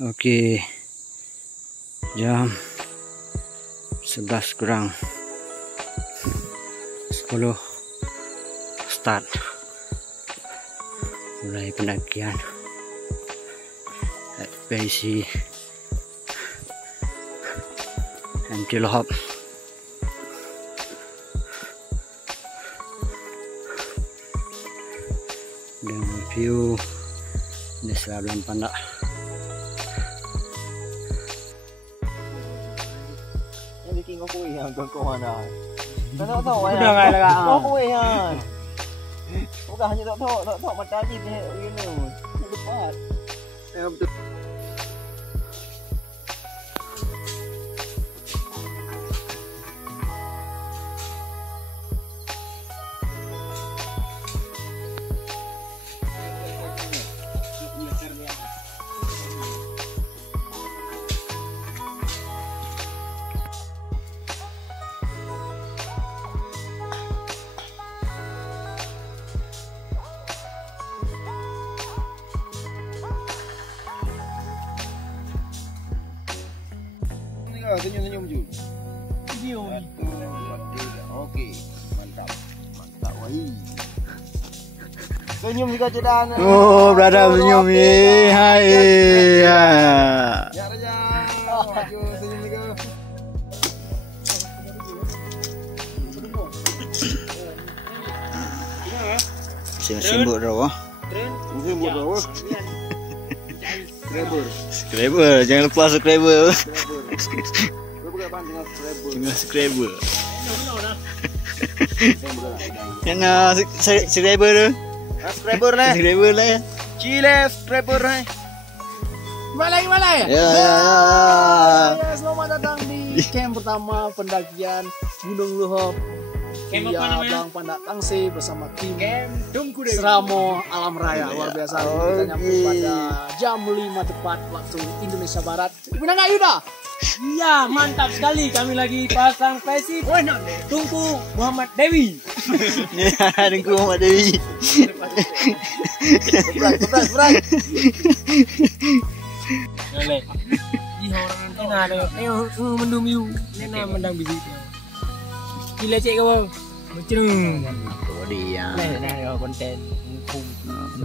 Oke, jam 11 kurang 10 start mulai pendakian ekspedisi Antelope. Dengan view desa Bulan Pandak. Yang bikin kau kuih yang kau mana? Tak tahu ya. Udah nggak ada. Kau kuih yang. Bukan hanya tak tahu mata ni ni ini. Cepat. Betul. Senyum-senyum juga. Video. Okey, mantap. Mantap wahai. Senyum juga cedan. Oh, berada senyum ni. Hai. Ya Raja. Maju senyum juga. Simbol rawa. Simbol rawa. Subscriber, jangan lupa subscriber. Dengan subscriber. Yang subscriber tu. Subscriber lah. Subscriber lah. Chile subscriber lah. Malai. Ya. Selamat datang di camp pertama pendakian Gunung Luhur. Iya, Bang Pandak Tangsi bersama tim Seramo Alam Raya. Luar biasa. Kita nyampe pada jam 5 tepat waktu Indonesia Barat. Benar nggak Yuda? Iya, mantap sekali. Kami lagi pasang spesifik. Tunggu Muhammad Dewi. Tunggu Muhammad Dewi. Berat. Boleh. Ih, orang tengah ada. Mendung you. Nena mendang biji. Gila cek kau. Macam Dia. Nah, konten.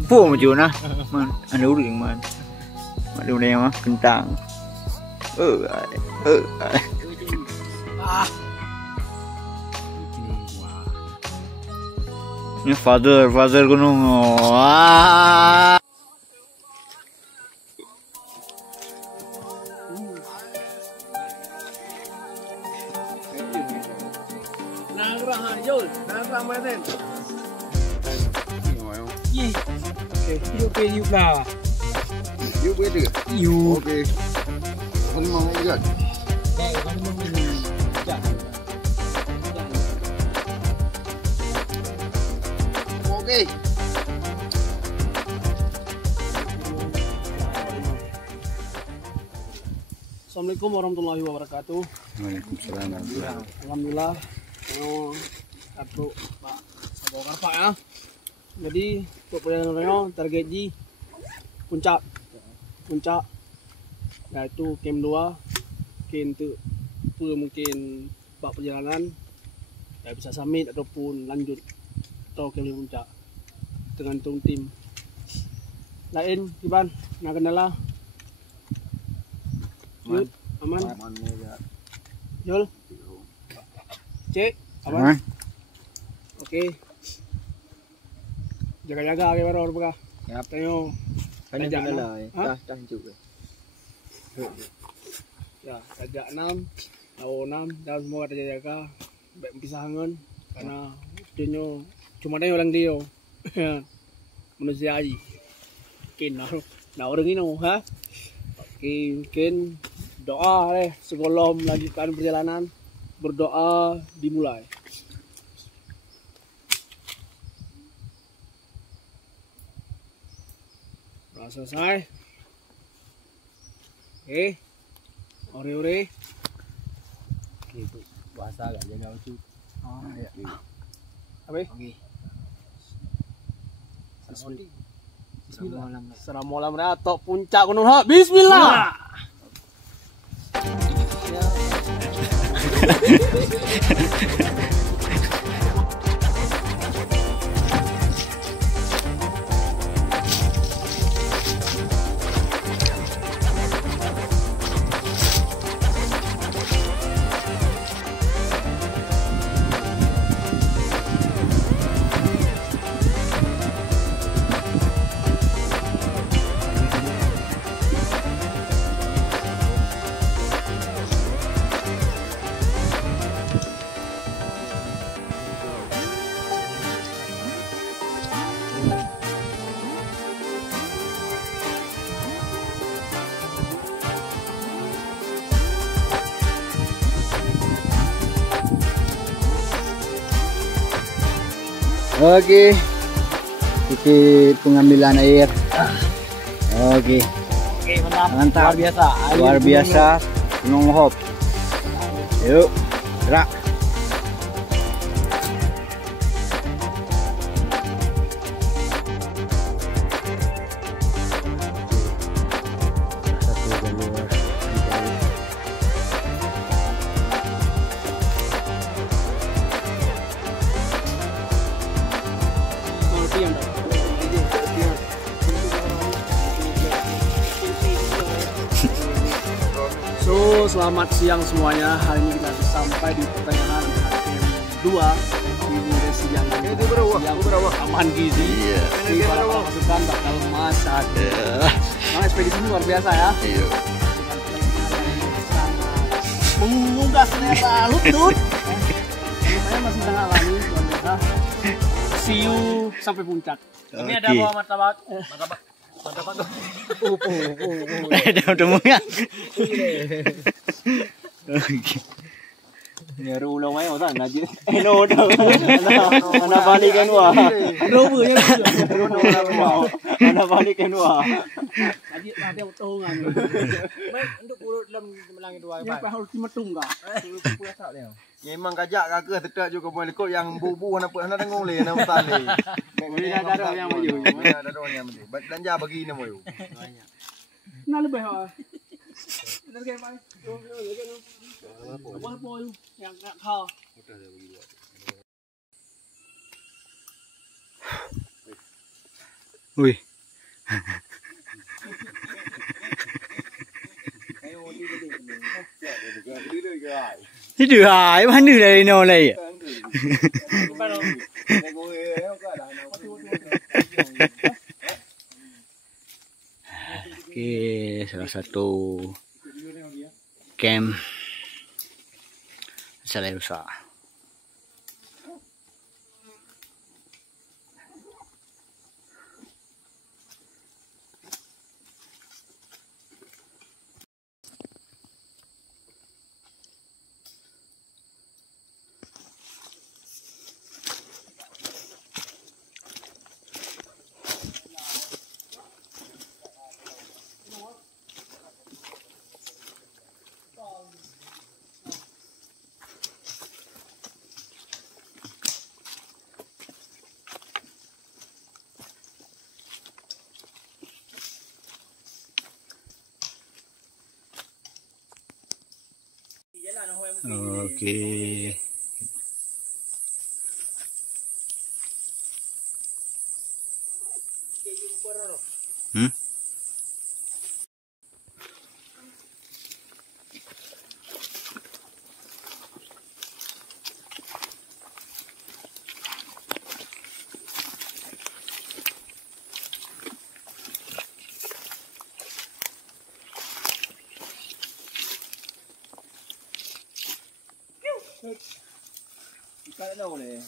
Pun macam mana? Man, anda uring man. Mak dia mah kentang. Ini father gunung. Nangrang Jol, nangrang Maden. Ih. Okay, you lah. You boleh ke? You. Okey. Kau mau ingat? Okey. Assalamualaikum warahmatullahi wabarakatuh. Waalaikumsalam. Alhamdulillah. Satu Pak Sabokar Pak ya. Jadi untuk perjalanan Reno target di puncak yaitu camp 2 mungkin tu mungkin Pak perjalanan ya bisa summit ataupun lanjut atau camp di puncak tergantung tim lain. Iban nak kendala aman Jol cek aman. Okey. Jaga-jaga ke baru berkah. Ya, tengok. Kan lah. Dah juga. Ya, ajak 6, tahu 6 dan semua kata jaga baik pisangan karena dia cuma ada orang dia. Manusia aja. Mungkin nah orang ini ha. Okey, mungkin doa deh sebelum melanjutkan perjalanan. Berdoa dimulai. Sudah selesai. Oke. Ore-ore. Itu bahasa agak jaga itu. Oh, ya. Apa? Oke. Seramolam ratok puncak gunung hak. Bismillah. Oke, titik pengambilan air. Oke, mantap. Luar biasa. Gunung Hop. Yuk, gerak. So, selamat siang semuanya. Hari ini kita sampai di pertengahan HM2 di Indonesia yang aman gizi. Di para pasukan bakal masak. Nah, ekspedisi ini luar biasa ya. Mengunggah ternyata lutut. Saya masih sangat alami luar biasa. See you sampai puncak. Ini ada buah martabak. Udah mulia. Ya ulang mai orang aja. No. Ana balikan wah. Robonya. Ana balikan wah. Tadi ada utungan. Baik, untuk urut dalam melangit dua. Ya harus dimetung kah? Memang kajak kakak tetap juga boleh kok yang bubu nak pernah dengar le nama tali. Boleh ada yang mayu. Ada orang yang mesti. Belanja bagi ni mayu. Nah lebih ah. Benar ke Pak? Boleh boy yang nak kau. Wih. Itu hai mana dari nol lagi. Oke, salah satu camp Salerusa. Oke. Hmm? Ikat dah boleh.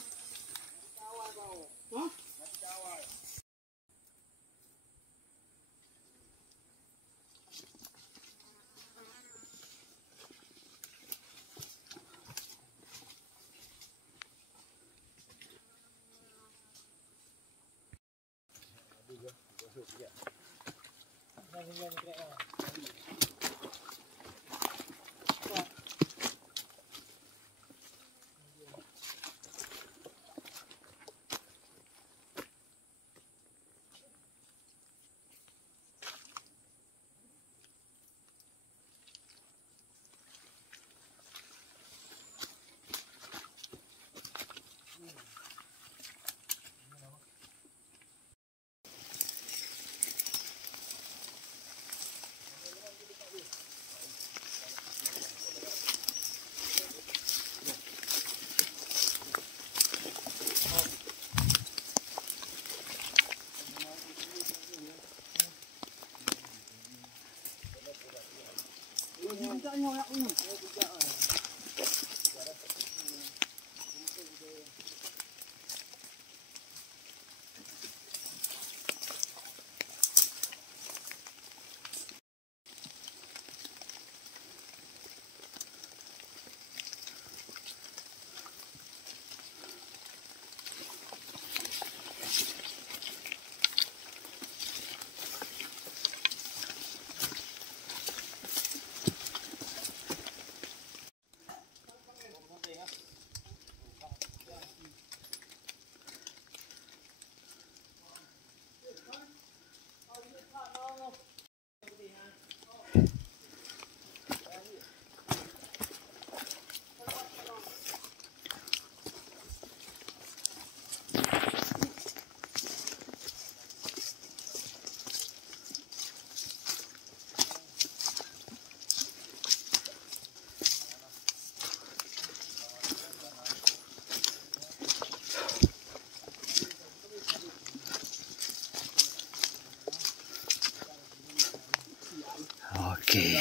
Oke.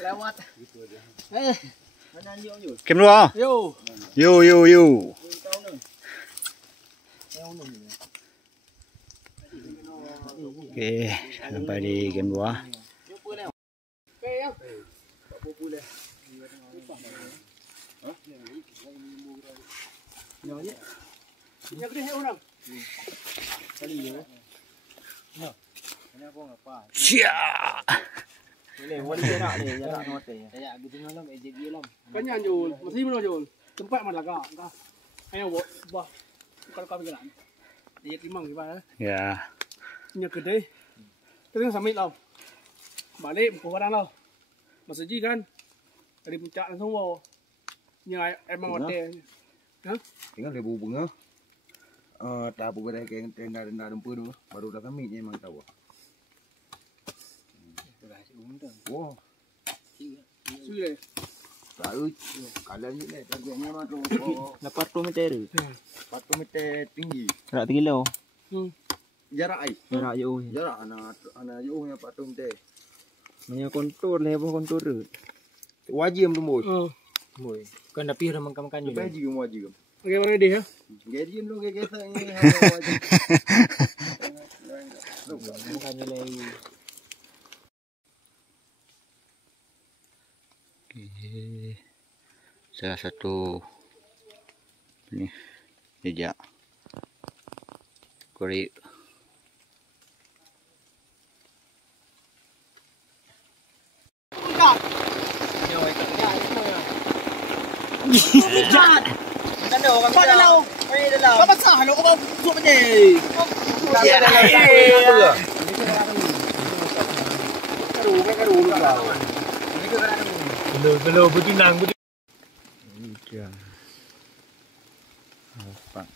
Lewat. Kem dua. Yo. Yo. Oke, sampai di kem dua. Siap. Kanya Jul, masih belum Jul. Tempat mana kau? Ayo buat kalau kau bilang. Dia timang gimana? Ya. Nya gede. Terus sampai lau. Balik buku barang lau. Masuk ji kan. Dari puncak langsung bawa. Nya emang hotel. Hah? Tinggal lebu bunga. Tabu pada kayak tenda dempur tu. Baru dah kami ni memang tahu. Wow. Sudah. Tahu. Kalau ni ni targetnya mah tu. 80 meter. 40 meter tinggi. Berat 3 kilo. Jarak ai. Jarak jauh. Jarak anak jauh yang 40 meter. Banyak kontur, lebar kontur. Wajib tu boy. Boy. Kan tapi dah makan-makan Lepas juga wajib. Okey, mana dia? Gaji belum kayak kita ni. Makan lagi. Oke. Salah satu ini jejak korek. Kan dah orang pada lau. Mai dah lau. Kau pasal halo kau buat macam ni. Ya. Belum bertunang. Iya. Apa?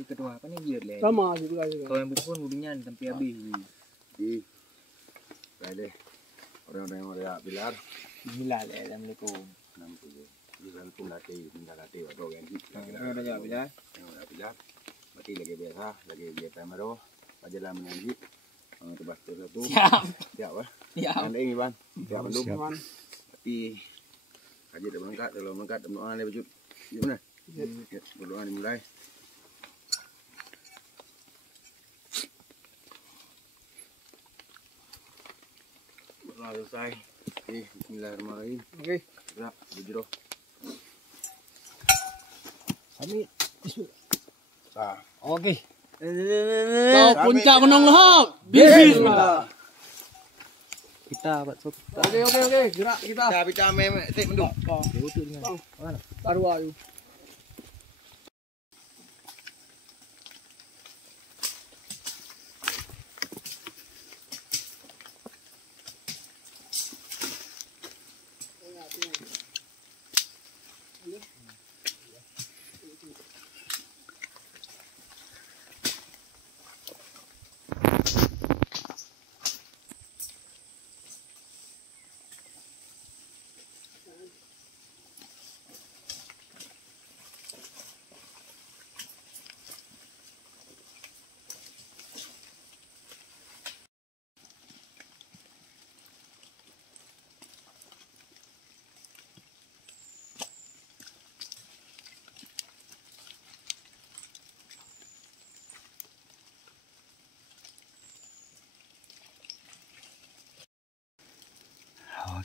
Si kedua apa ni dia le. Sama juga juga. Kau yang berpun budingnya sampai habis. Di. Baik. Orang-orang yang ada bilar. Bismillah. Assalamualaikum. 60. Bilang pun latih, minta latih atau yang hit. Ada jawab bilar. Ada bilar. Mati lagi biasa, lagi biasa maro. Pajalah menyanyi. Tebas tu. Siap. Siap ah. Siap. Anda ini bang. Siap belum? Aman. Tapi haji dah berangkat, kalau berangkat doa ni baju. Gimana? Berdoa dimulai. Berdoa selesai. Bismillahirrahmanirrahim. Okey. Gerak, bujur. Amin. Ah. Okey. Kau puncak gunung Lahab. Bismillah. Kita buat sop. Oke, gerak kita. Dah pita meme tik mendung. Betul dengan. Taruh ayu.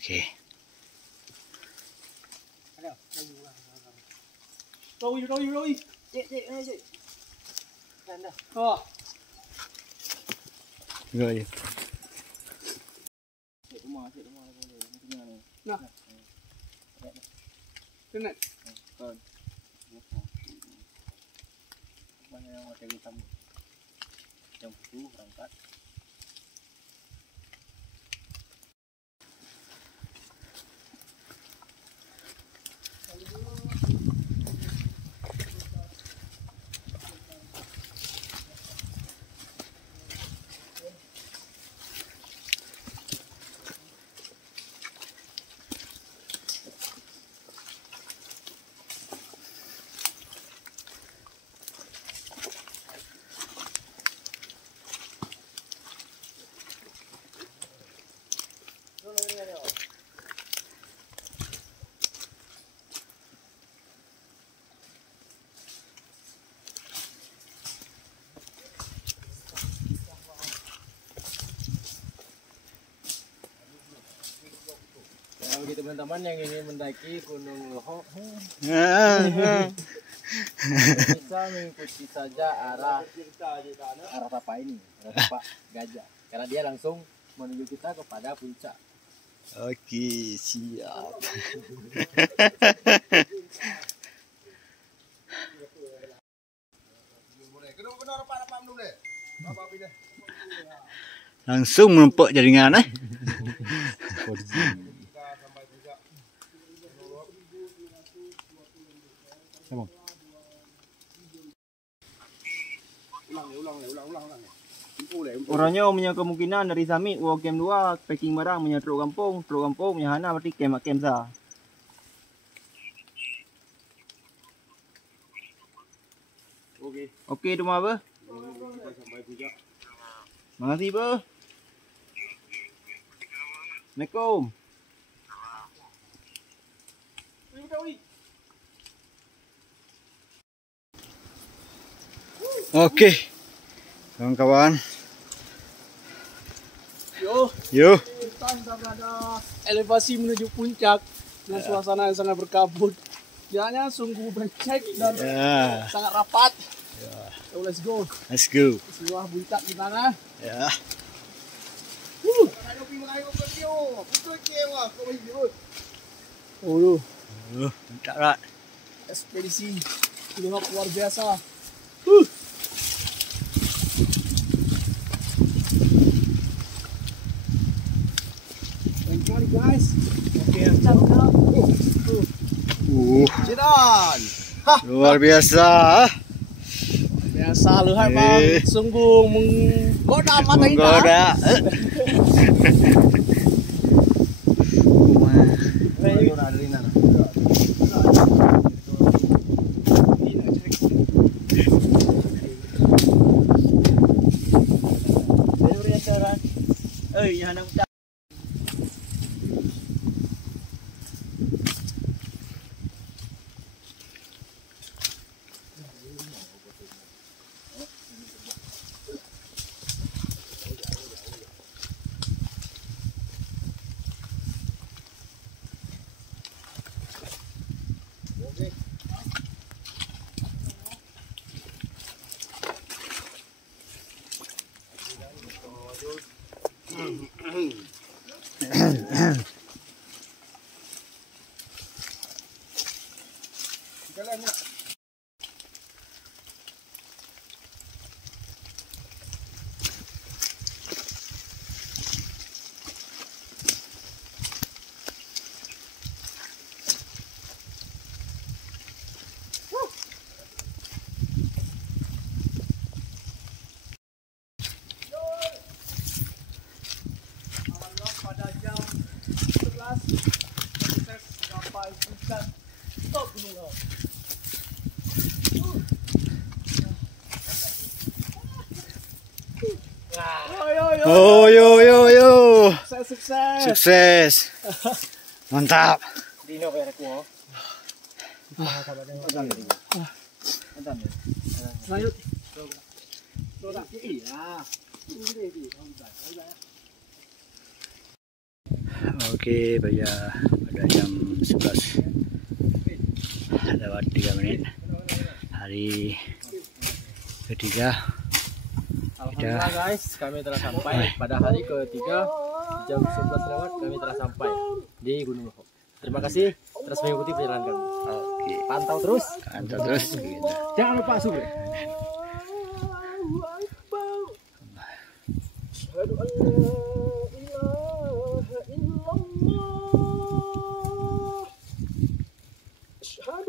Okey. Roi. Cik, mana cik? Dah. Oh, Tengok je. Cik rumah boleh. Tengah ni. nah. Tenat. Kan. Banyak yang macam hitam. Jam 10 berangkat. Bagi teman-teman yang ingin mendaki Gunung Lohok, bisa mengikuti saja arah tapak ini, arah tapak gajah, karena dia langsung menuju kita kepada puncak. Okey, siap. Langsung menempuk jaringan Ulang. Orangnya punya kemungkinan dari Zamit War Camp 2 packing barang punya Teluk Kampung punya Hana berarti camp sah. Okey tu mah apa? Makasih apa? Assalamualaikum. Okey. Kawan-kawan. Yo. Kita sudah berada elevasi menuju puncak dengan suasana yang sangat berkabut. Jalannya sungguh becek dan sangat rapat. So let's go. Let's go. Sebuah puncak di mana? Ya. Oh, Tak rat. ekspedisi luar biasa. Thank you guys. Okay, Jidan. Luar biasa. biasa lehai bang, sungguh menggoda mata kita. Menggoda. Yang nak Pada jam 11 proses sampai puncak stop dulu. Oh yo. Sukses. Sukses. Mantap. Dino kayak aku. Lanjut. Oke, pada jam 11 lewat 3 menit hari ketiga. Alhamdulillah guys, kami telah sampai pada hari ketiga jam 11 lewat kami telah sampai di Gunung Lohok. Terima kasih terus mengikuti perjalanan kami. Oke, Pantau terus. gitu. Jangan lupa subscribe. Asyhadu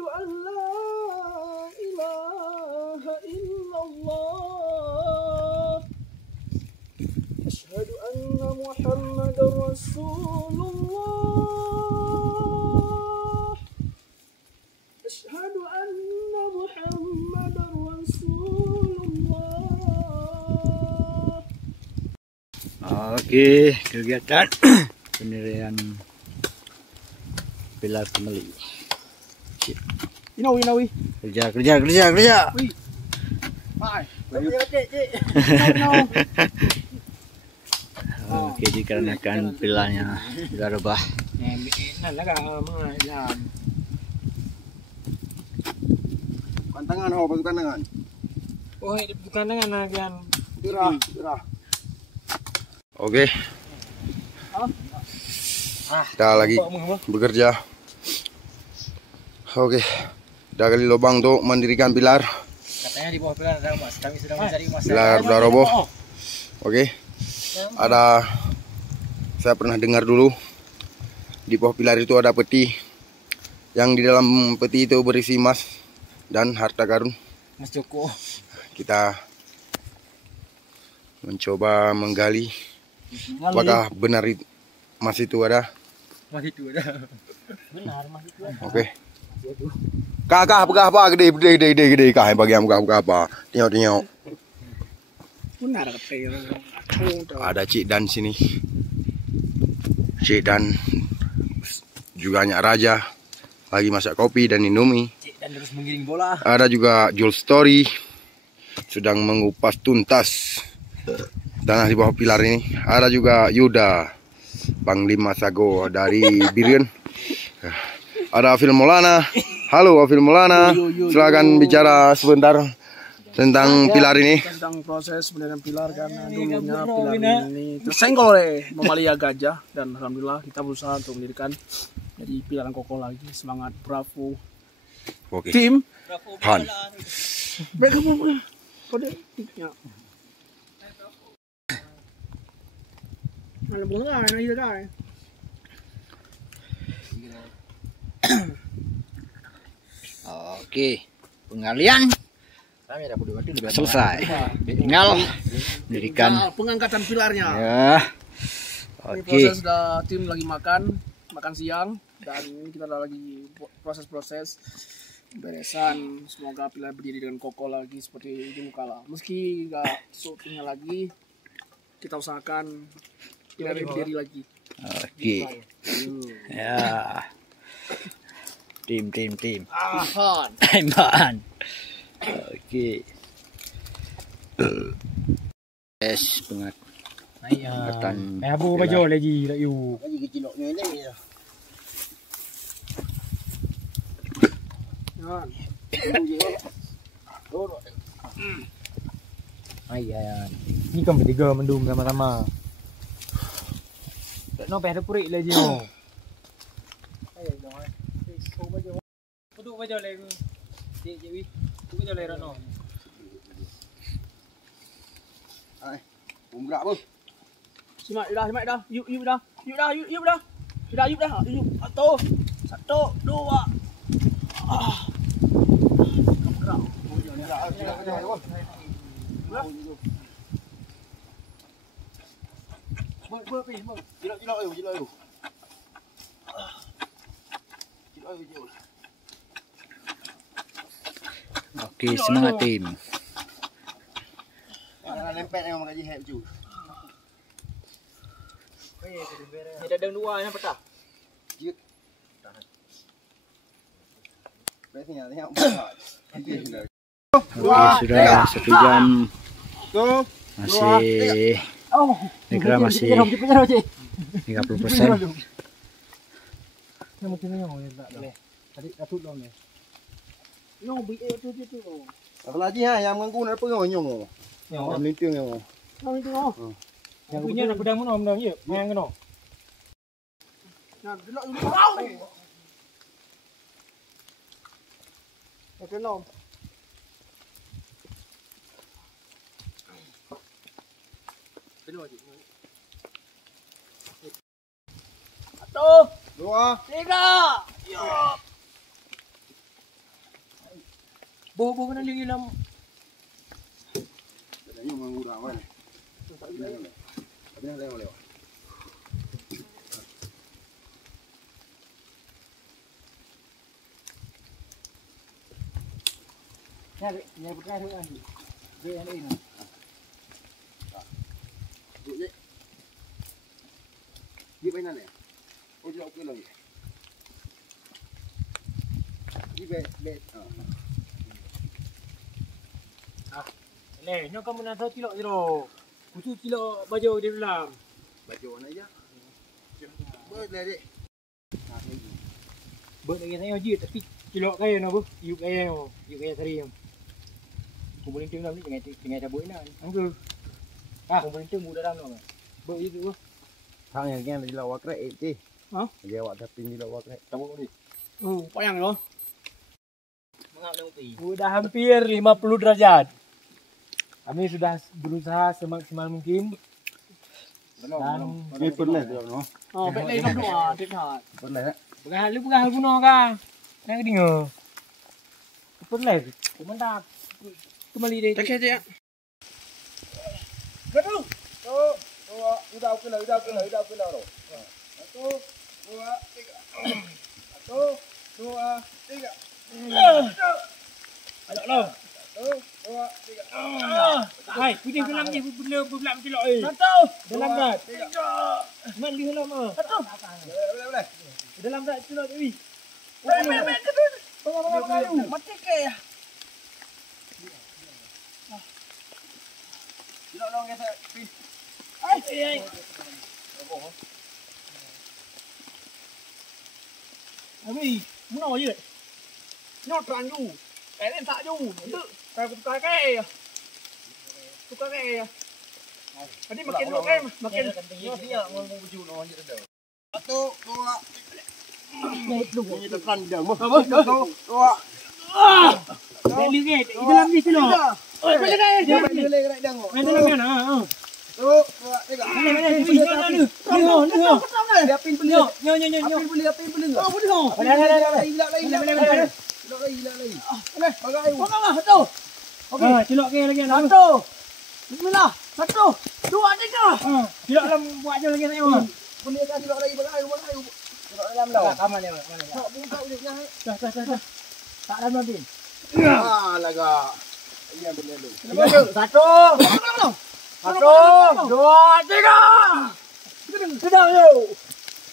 an la ilaha illallah. Asyhadu anna Muhammadar Rasulullah. Asyhadu anna Muhammadar Rasulullah. Oke, kegiatan pendirian pilar kembali. Inawi. Kerja. Bye. Oke, dikarenakan pilarnya sudah rebah. Pantangan ho, pasukan tangan. Oh, bukan dengan agen. Dirah. Oke. Kita lagi bekerja. Oke. Udah gali lubang untuk mendirikan pilar. Katanya di bawah pilar ada emas. Kami sedang mencari emas. Pilar udah roboh. Oke. Saya pernah dengar dulu di bawah pilar itu ada peti. Yang di dalam peti itu berisi emas dan harta karun. Mas Joko. Kita mencoba menggali apakah benar emas itu ada. Mas itu ada. Benar, mas itu ada. Oke. Kakak apa gede kah bagi yang buka apa. Tengok. Benar kata. Ada Cik Dan sini. Cik Dan juga Nyak Raja lagi masak kopi dan Indomie. Cik Dan terus menggiring bola. Ada juga Jul Story sedang mengupas tuntas tanah di bawah pilar ini. Ada juga Yuda Panglima Sago dari Birion. Ada Afil Maulana. Halo Afil Maulana. Silakan bicara sebentar tentang pilar ini. Tentang proses pendirian pilar karena dulunya pilar ini tersenggol oleh mamalia gajah dan alhamdulillah kita berusaha untuk mendirikan jadi pilar yang kokoh lagi. Semangat, bravo. Oke. Tim. Han. Kode. Ya. Ada bunga kan, ada kan. Oke, pengalian Kami ada berdua dulu. selesai. Tinggal mendirikan. Pengangkatan pilarnya. Ya. Ini Oke. proses sudah tim lagi makan siang dan ini kita lagi proses beresan. Semoga pilar berdiri dengan kokoh lagi seperti dulu kala. Meski nggak seutuhnya lagi, kita usahakan pilar berdiri lagi. Oke. Ya. Tim. Ahan. Tembakan. Oke. Pengangkatan. Abu baju lagi tak you. Yan. Ini kan bertiga mendung sama-sama. nó bé nó quỵ lên nhiều. Tụ bây giờ lên chị uy. Tụ bây giờ lên nó. Ai, bùm rạ bơ. Simak dah. Yuk dah. Satu. 2. Bơ pi, bơ. Chỉ lỗi. Oke, semangat tim. Lempet yang mengkaji hep ju. Tidak ada dua yang petah. Oke, sudah 1 jam. Masih Negra masih 30%. Tadi datut dong ya. No, bị tu. Apa lagi ha yang mengguna apa nyong. Nyong linting nyong. Nó đi không? Yang punya nak pedang mana om dong ya? Yang kena. Nah, delok dulu. Ya kena. Satu, 2, 3. Ya. Bobo mana lagi lam. nyong mengguna apa ni? Tapi yang lewat. Nhà bữa nay thôi anh. Về anh đi nè. Đi bên này nè. Ôi dạo cái lần. Đi về. Nè, nó kamu nak tahu cilok jero. Kucu cilok baju dia dalam. Baju mana aja? Bớt lên đi. Bớt lagi saya je tapi cilok kaya no bu. Yuk kaya tadi. Kumpulin tim dalam ni jangan dah buat nak. Anggur. Kumpulin tim muda dalam no. Bớt itu bu. Thằng này nghe là đi lầu qua cái chứ. Hả? Giờ bọn thật tin đi lầu qua cái. Kamu ni. Panjang loh. Sudah hampir 50 derajat. Kami sudah berusaha semaksimal mungkin. Dan Đi phân lên được nó. Bên đây không đủ thiệt hại. Phân lên đấy. Bukan guna ka. Nak dengar. Pun leh. Sebentar. Kembali deh. Cek aja. Kedua. Udah ke lah rồi. 1, 2, 3. 1, 2, 3. Ayo lo. 1, 2, 3. Hai, pergi dalam ni belam cilok eh. Satu. Dalam dah. Man di dalam ah. Satu. Boleh. Dalam dah cilok ni. Mati ke ya? Cilok dong kita. Ai. Ami, muốn nói gì vậy? Nhọt tràn dù, cái lên tạ dù, tự cái cái Tadi makin lu kan, makin. Satu, 2. Ini tekan dah. Satu, 2. Dah lihat di dalam ni cilok. Boleh dah. Dia balik lại đang ngồi. Main dalam kan ah. 1, 2, 3. Dia pin beli. Nyo. Pin beli. Oh, betul. Đây. Bagai. Satu. Okey, cilok ke lagi nak. Satu. Bismillah. 1, 2, 3. Cilok dalam buat je lagi tengok. Beli kan cilok lagi bagai. Cilok dalam dah. Kaman dia. Tak buka ulitnya. Dah. Tak dalam nanti. Laga. Iya benar lu. 1 2 3. Sudah yo.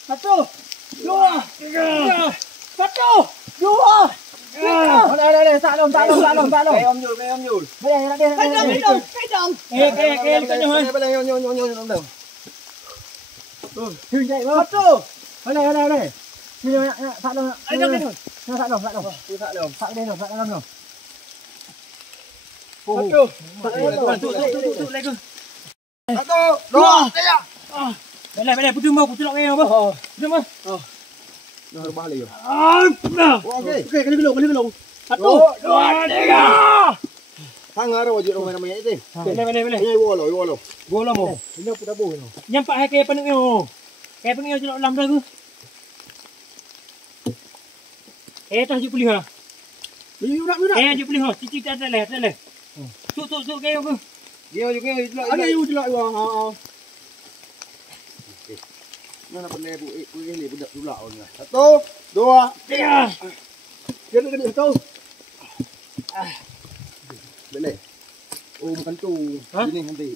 1 2 3. 1 2 Đây, xạ lồng. Cây om nhồi. Đây. Cái đồng. Ê, cái nhau hơn. Bên đây nhồi đồng. Thử chạy không? Đây. Xạ lồng. Xạ lồng. Thả đồng. Xạ đây rồi, xạ lên rồi. Satu. Tụ lên cơ. 1, 2, 3. Balik, putus mau, putus lok kayu apa? Putus mau. Nah, rubah lagi. Nah. Okey, kali belum. 1, 2, 3. Hangar wajib rumah namanya itu. Balik. Ini wolo. Bola mo. Ini apa dah boh? Nyampak kayak penuh yo. Kayak penuh jelok lam dah tu. Tak 70 ha. Budak. 70 ha. Cici tak ada. Tuk kayu apa? Dia juga ada you jelak wah. Mana boleh ini budak julak on. 1, 2, 3. Dia 1. Boleh. Oh bukan tu. Ini nanti.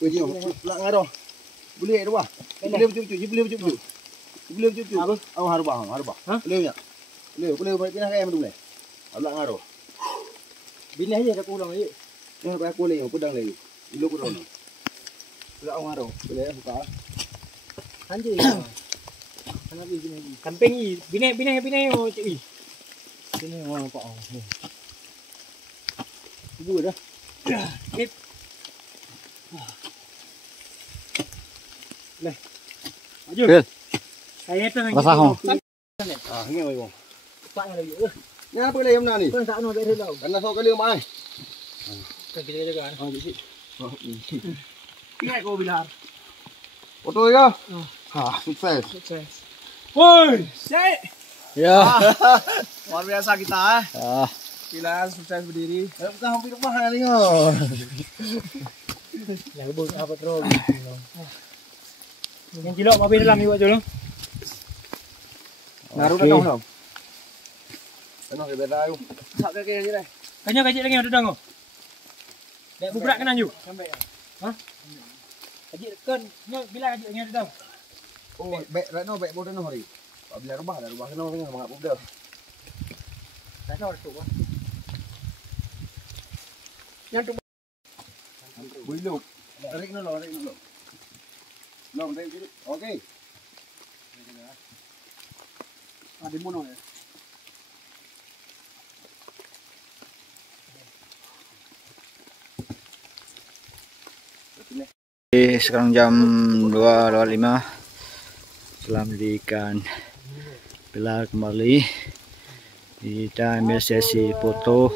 Tu je. Pulak ngaroh. Boleh tu bah. Boleh betul. Apa? Oh harubah. Boleh tak? Boleh pindah kayak mana boleh? Pulak ngaroh. Bila aja aku ulang aja. Ni apa aku lagi pedang lagi. Dulu aku dah. Pulak ngaroh. Boleh buka. Anjing. Kenapa begini lagi? Kampeng ni. Bina yo cik ni. Sini orang nampak. Ibu dah. Ni. Leh. Maju. Bil. Saya tu Rasa hong. Ni oi bang. Pak lagi. Ni apa lagi mana ni? Kau tak nak beres lau. Karena sok kali mai. Kita jaga kan. Oh, di sini. Piat kau bilar. Foto ya? Sukses. Woi, Syed. Ya. Luar biasa kita Gila sukses berdiri. Kita hampir rumah ni Yang bos apa terus. Yang cilok mampir dalam ni buat dulu. Naruh dah tahu. Ano ke beda ayu. Sak ke je dah. Kanya kajik lagi ada dang. Dak bubrak kanan ju. Sampai. Ha? Kajik kan bila kajik lagi ada dang. Oh, bek rano bek bodoh no hari. Bila rumah kena dengan mak bodoh. Tak tahu tu. Yang tu. Buluk. Tarik no. Long tarik dulu. Okey. Ada mono ya. Sekarang jam 2.25. Setelah mendirikan pilar kembali, kita ambil sesi foto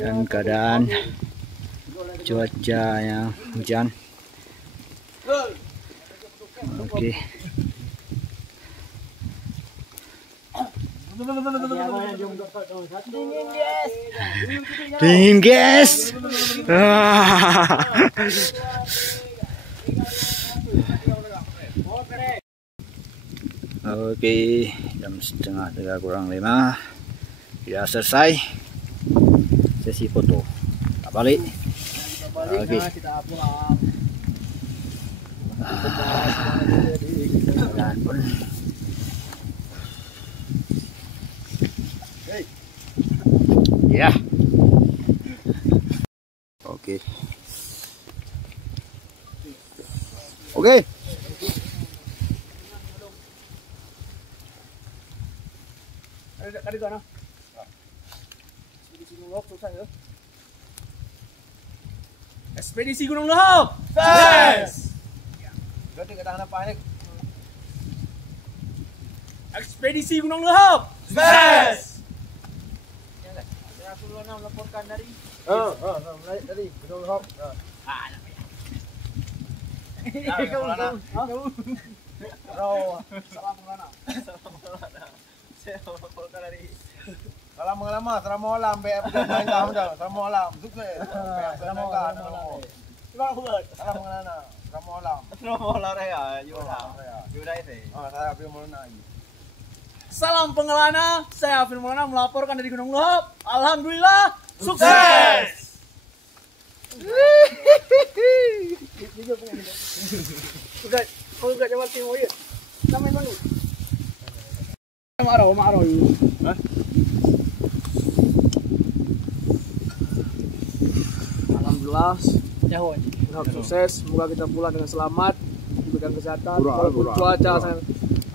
dan keadaan cuaca yang hujan. Oke. Dingin guys. Oke, jam 2:30 kurang 5. Sudah selesai sesi foto. Tak balik. Oke. Kita pulang. Dan pun. Ya. Oke. Okey. Ada kan? Ekspedisi Gunung Lehop selesai ya? Ekspedisi Gunung Lehop. Sukses. Berarti katakan apa ni? Ekspedisi Gunung Lehop. Sukses. Saya Sulwana melaporkan dari Dari Gunung Lehop. Salam mengelama, salam malam, be main tahu dah. Salam malam, sukses. Salam malam. Salam mengelana, salam malam. Saya Afil Maulana. Salam pengelana, saya Afil Maulana melaporkan dari Gunung Lehop. Alhamdulillah, sukses. Sudah jawab tengok ya. Sampai mana? Marah. Alhamdulillah, sukses. Semoga kita pulang dengan selamat, diberikan kesehatan, walaupun cuaca sangat.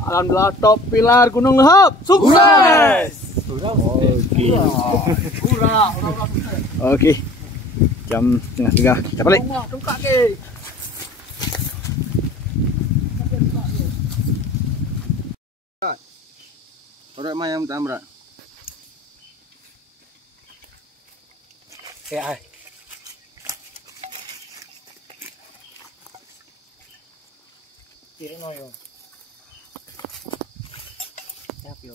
Alhamdulillah, top pilar Gunung Lehop, sukses. Oke. Jam 2:30 kita balik. Ora mayam tamra. Ai. Kira no yo. Ya pio